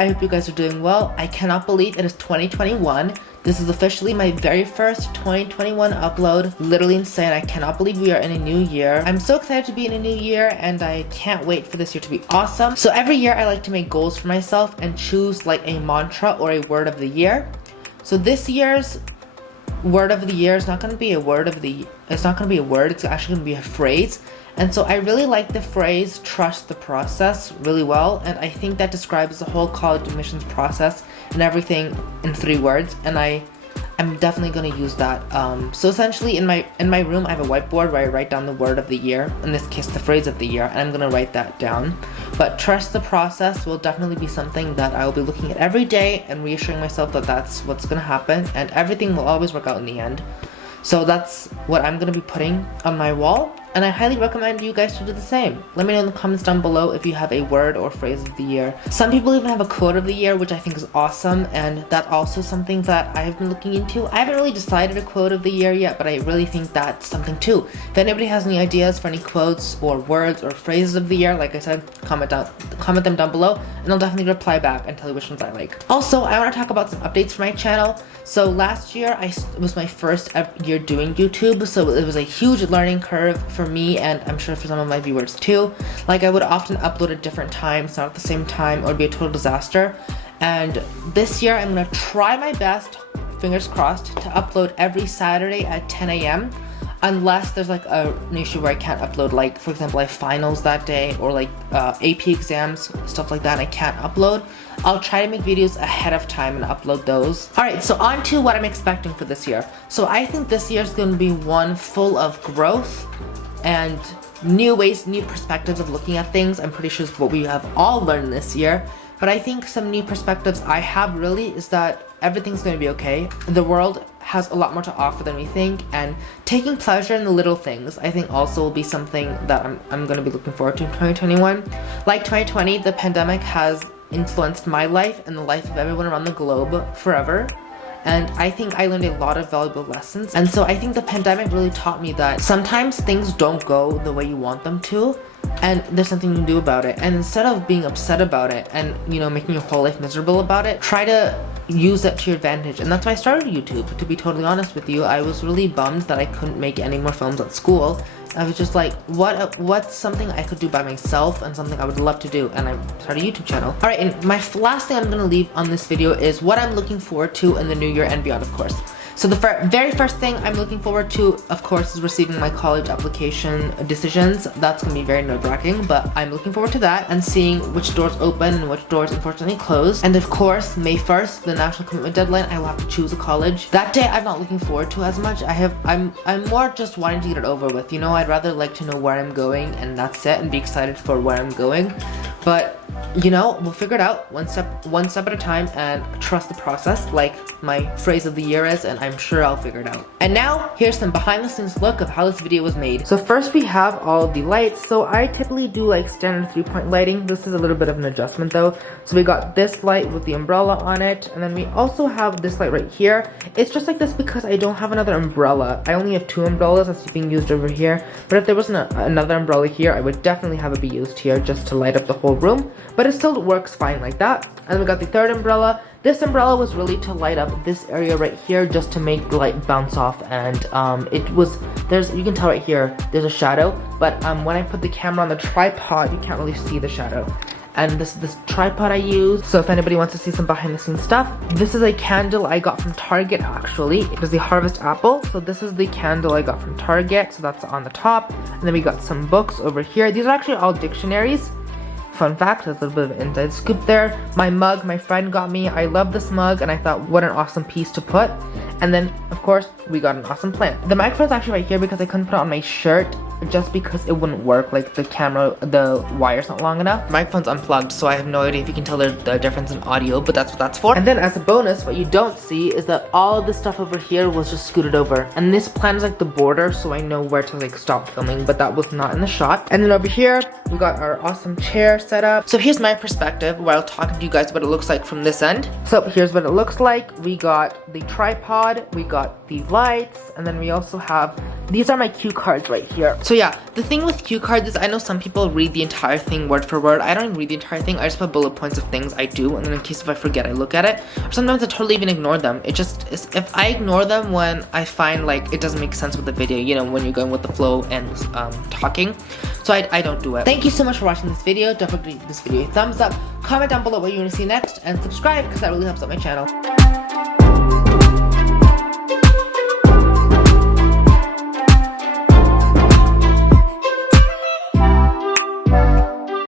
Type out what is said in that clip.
I hope you guys are doing well. I cannot believe it is 2021. This is officially my very first 2021 upload. Literally insane. I cannot believe we are in a new year. I'm so excited to be in a new year and I can't wait for this year to be awesome. So every year I like to make goals for myself and choose like a mantra or a word of the year. So this year's word of the year is not going to be a word of the it's not going to be a word, it's actually going to be a phrase. And so I really like the phrase trust the process really well, and I think that describes the whole college admissions process and everything in 3 words, and I'm definitely going to use that. So essentially in my room I have a whiteboard where I write down the word of the year, in this case the phrase of the year, and I'm going to write that down. But trust the process will definitely be something that I will be looking at every day and reassuring myself that that's what's going to happen and everything will always work out in the end. So that's what I'm going to be putting on my wall, and I highly recommend you guys to do the same. Let me know in the comments down below if you have a word or phrase of the year. Some people even have a quote of the year, which I think is awesome, and that's also something that I have been looking into. I haven't really decided a quote of the year yet, but I really think that's something too. If anybody has any ideas for any quotes or words or phrases of the year, like I said, comment them down below, and I'll definitely reply back and tell you which ones I like. Also, I want to talk about some updates for my channel. So last year, it was my first year doing YouTube, so it was a huge learning curve for me, and I'm sure for some of my viewers too. Like, I would often upload at different times, not at the same time, or it'd be a total disaster. And this year, I'm gonna try my best, fingers crossed, to upload every Saturday at 10 a.m. unless there's like an issue where I can't upload, like for example I have finals that day, or like AP exams, stuff like that, and I can't upload. I'll try to make videos ahead of time and upload those. Alright, so on to what I'm expecting for this year. So I think this year is going to be one full of growth and new ways, new perspectives of looking at things. I'm pretty sure it's what we have all learned this year. But I think some new perspectives I have really is that everything's going to be okay. The world has a lot more to offer than we think, and taking pleasure in the little things I think also will be something that I'm going to be looking forward to in 2021. Like 2020, the pandemic has influenced my life and the life of everyone around the globe forever. And I think I learned a lot of valuable lessons. And so I think the pandemic really taught me that sometimes things don't go the way you want them to, and there's something you can do about it. And instead of being upset about it and, you know, making your whole life miserable about it, try to use that to your advantage. And that's why I started YouTube, to be totally honest with you. I was really bummed that I couldn't make any more films at school. I was just like, what's something I could do by myself and something I would love to do, and I started a YouTube channel. Alright, and my last thing I'm gonna leave on this video is what I'm looking forward to in the new year and beyond, of course. So the very first thing I'm looking forward to, of course, is receiving my college application decisions. That's going to be very nerve-wracking, but I'm looking forward to that and seeing which doors open and which doors unfortunately close. And of course, May 1st, the national commitment deadline, I will have to choose a college. That day I'm not looking forward to as much. I'm more just wanting to get it over with. You know, I'd rather like to know where I'm going and that's it, and be excited for where I'm going. But you know, we'll figure it out one step at a time, and trust the process, like my phrase of the year is, and I'm sure I'll figure it out. And now, here's some behind the scenes look of how this video was made. So first we have all of the lights. So I typically do like standard 3-point lighting. This is a little bit of an adjustment though. So we got this light with the umbrella on it, and then we also have this light right here. It's just like this because I don't have another umbrella. I only have 2 umbrellas that's being used over here, but if there wasn't another umbrella here, I would definitely have it be used here just to light up the whole room. But it still works fine like that. And then we got the third umbrella. This umbrella was really to light up this area right here, just to make the light bounce off. And you can tell right here, there's a shadow, but when I put the camera on the tripod, you can't really see the shadow. And this is this tripod I use. So if anybody wants to see some behind the scenes stuff, this is a candle I got from Target actually. It was the Harvest Apple. So this is the candle I got from Target. So that's on the top. And then we got some books over here. These are actually all dictionaries. Fun fact, there's a little bit of an inside scoop there. My mug, my friend got me. I love this mug, and I thought, what an awesome piece to put. And then, of course, we got an awesome plant. The microphone's actually right here because I couldn't put it on my shirt, just because it wouldn't work. Like the camera, the wire's not long enough. The microphone's unplugged, so I have no idea if you can tell the difference in audio, but that's what that's for. And then as a bonus, what you don't see is that all of this stuff over here was just scooted over. And this plant is like the border, so I know where to like stop filming, but that was not in the shot. And then over here, we got our awesome chair set up. So here's my perspective, where I'll talk to you guys what it looks like from this end. So here's what it looks like. We got the tripod, we got the lights, and then we also have these are my cue cards right here. So yeah, the thing with cue cards is I know some people read the entire thing word for word. I don't read the entire thing. I just put bullet points of things I do, and then in case if I forget, I look at it. Or sometimes I totally even ignore them. It just is, if I ignore them when I find like it doesn't make sense with the video, you know, when you're going with the flow and talking. So I don't do it. Thank you so much for watching this video. Don't forget to give this video a thumbs up. Comment down below what you want to see next, and subscribe because that really helps out my channel.